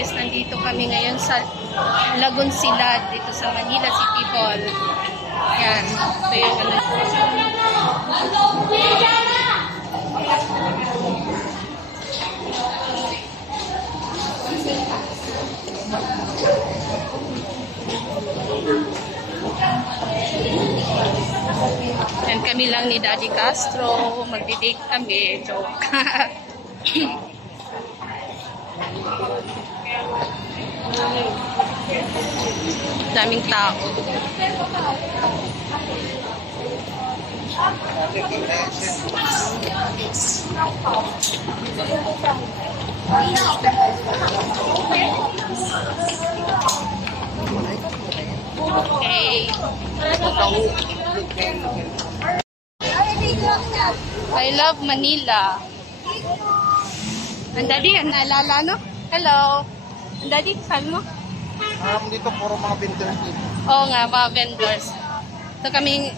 guys, nandito kami ngayon sa Lagun Silad, dito sa Manila City Hall. Yan. Ito yung ano. Yan kami lang ni Daddy Castro. Magdi-date kami. Joke. Daming tao. Okay. I love Manila. Ang daddy, ang naalala, no? Hello. Ang daddy, sabi mo? Dito puro mga vendors dito. Oo nga, mga vendors. Ito kami,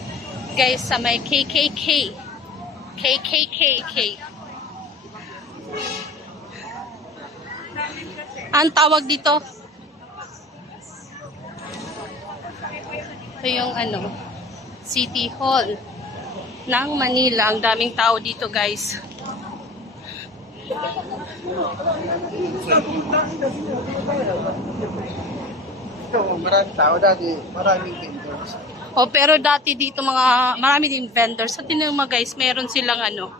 guys, sa may KKK. KKKK. Ang tawag dito? Ito yung ano, City Hall ng Manila. Ang daming tao dito, guys. Maraming tao dati, maraming vendors. Oh, pero dati dito marami din vendors. Sa tingnan mo guys, meron silang ano,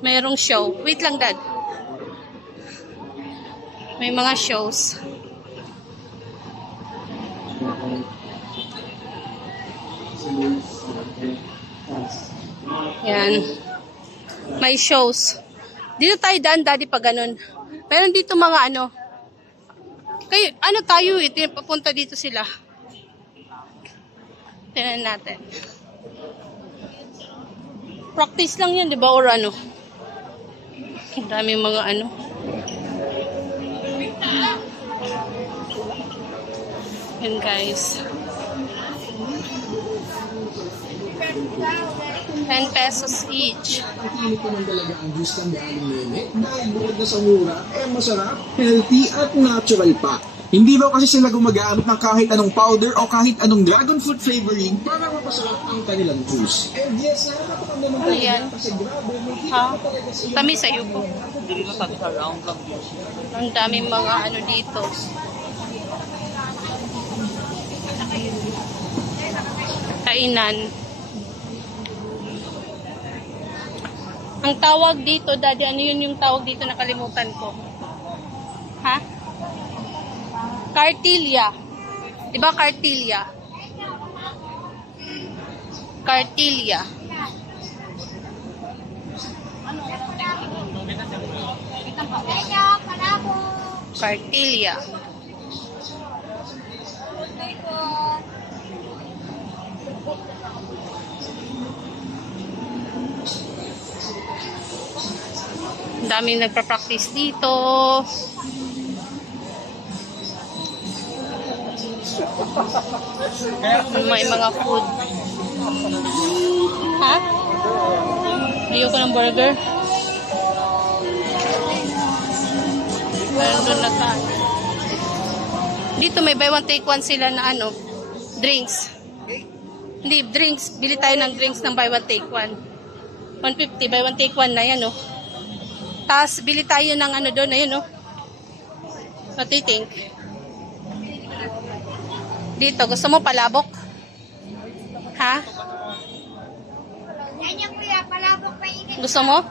merong show. Wait lang, Dad. May mga shows. Yan. May shows. Dito tayo daan, Daddy, pag ganun. Meron dito mga ano. Kayo, ano tayo eh, papunta dito sila. Tingnan natin. Practice lang yan, di ba? Or ano? Ang dami mga ano. Yan guys. 10 pesos each. Pili ko ng talaga ang gustang galing nene dahil bukod na sa mura, masarap, healthy at natural pa. Hindi ba kasi sila gumagamit ng kahit anong powder o kahit anong dragon fruit flavoring para mapasarap ang kanilang juice? And yes, nakakapaganda naman ayan. Kasi grabe, may Ha? Kami sa yuko. Ang daming mga ano dito. Kainan. Ang tawag dito, Daddy, ano yun yung tawag dito, nakalimutan ko. Ha? Cartilla. Diba Cartilla? Cartilla. Cartilla. Ang daming nagpa-practice dito. May mga food. Ha? Ayoko ng burger. Meron doon na. Dito may buy one take one sila na ano, drinks. Hindi, drinks. Bili tayo ng drinks ng buy one take one. 150, buy one take one na yan, oh. Tapos, bili tayo ng ano doon, ayun, oh. What do you think? Dito, gusto mo palabok? Ha? Gusto mo?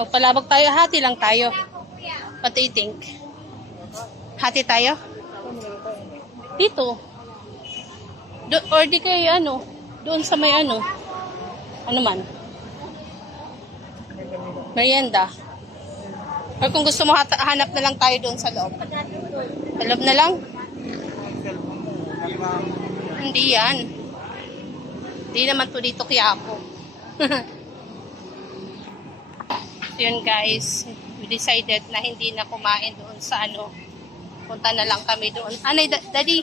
Magpalabok tayo, hati lang tayo. What do you think? Hati tayo? Dito. Or di kayo ano, doon sa may ano. Ano man? Merienda. Or kung gusto mo, hanap na lang tayo doon sa loob. Sa loob na lang? Hindi yan. Hindi naman to dito kaya ako. Yun guys, we decided na hindi na kumain doon sa ano. Punta na lang kami doon. Anay, Daddy,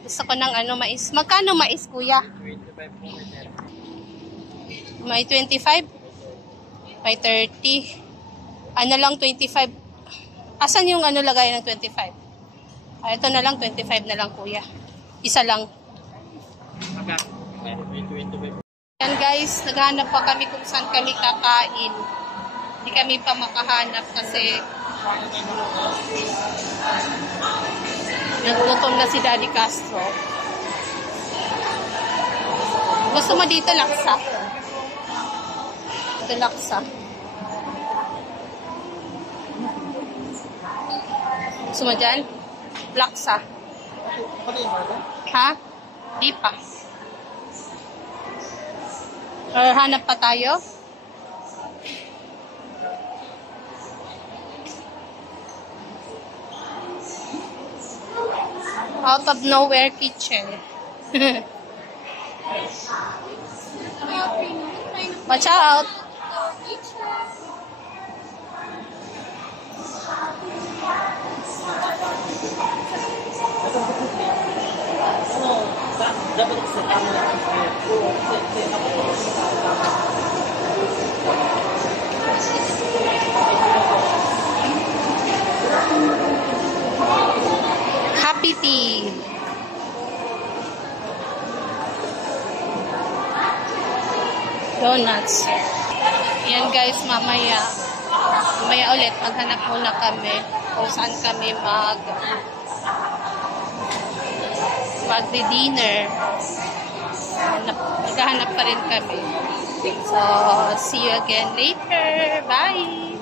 gusto ko ng ano, mais. Magkano mais, kuya? 25. May 25? May 30. Ano lang, 25. Asan yung ano lagay ng 25? Ah, ito na lang, 25 na lang kuya. Isa lang. Yan guys, naghahanap pa kami kung saan kami kakain. Hindi kami pa makahanap kasi nagutom na si Daddy Castro. Gusto mo dito laksa? Ito laksa. Gusto mo dyan? Laksa. Ha? Di pa. Or hanap pa tayo? Out of nowhere kitchen. Watch out. Happy tea. Donuts. Yan guys, mamaya ulit maghanap muna kami kung saan kami mag-dinner. Maghahanap pa rin kami. So, see you again later. Bye!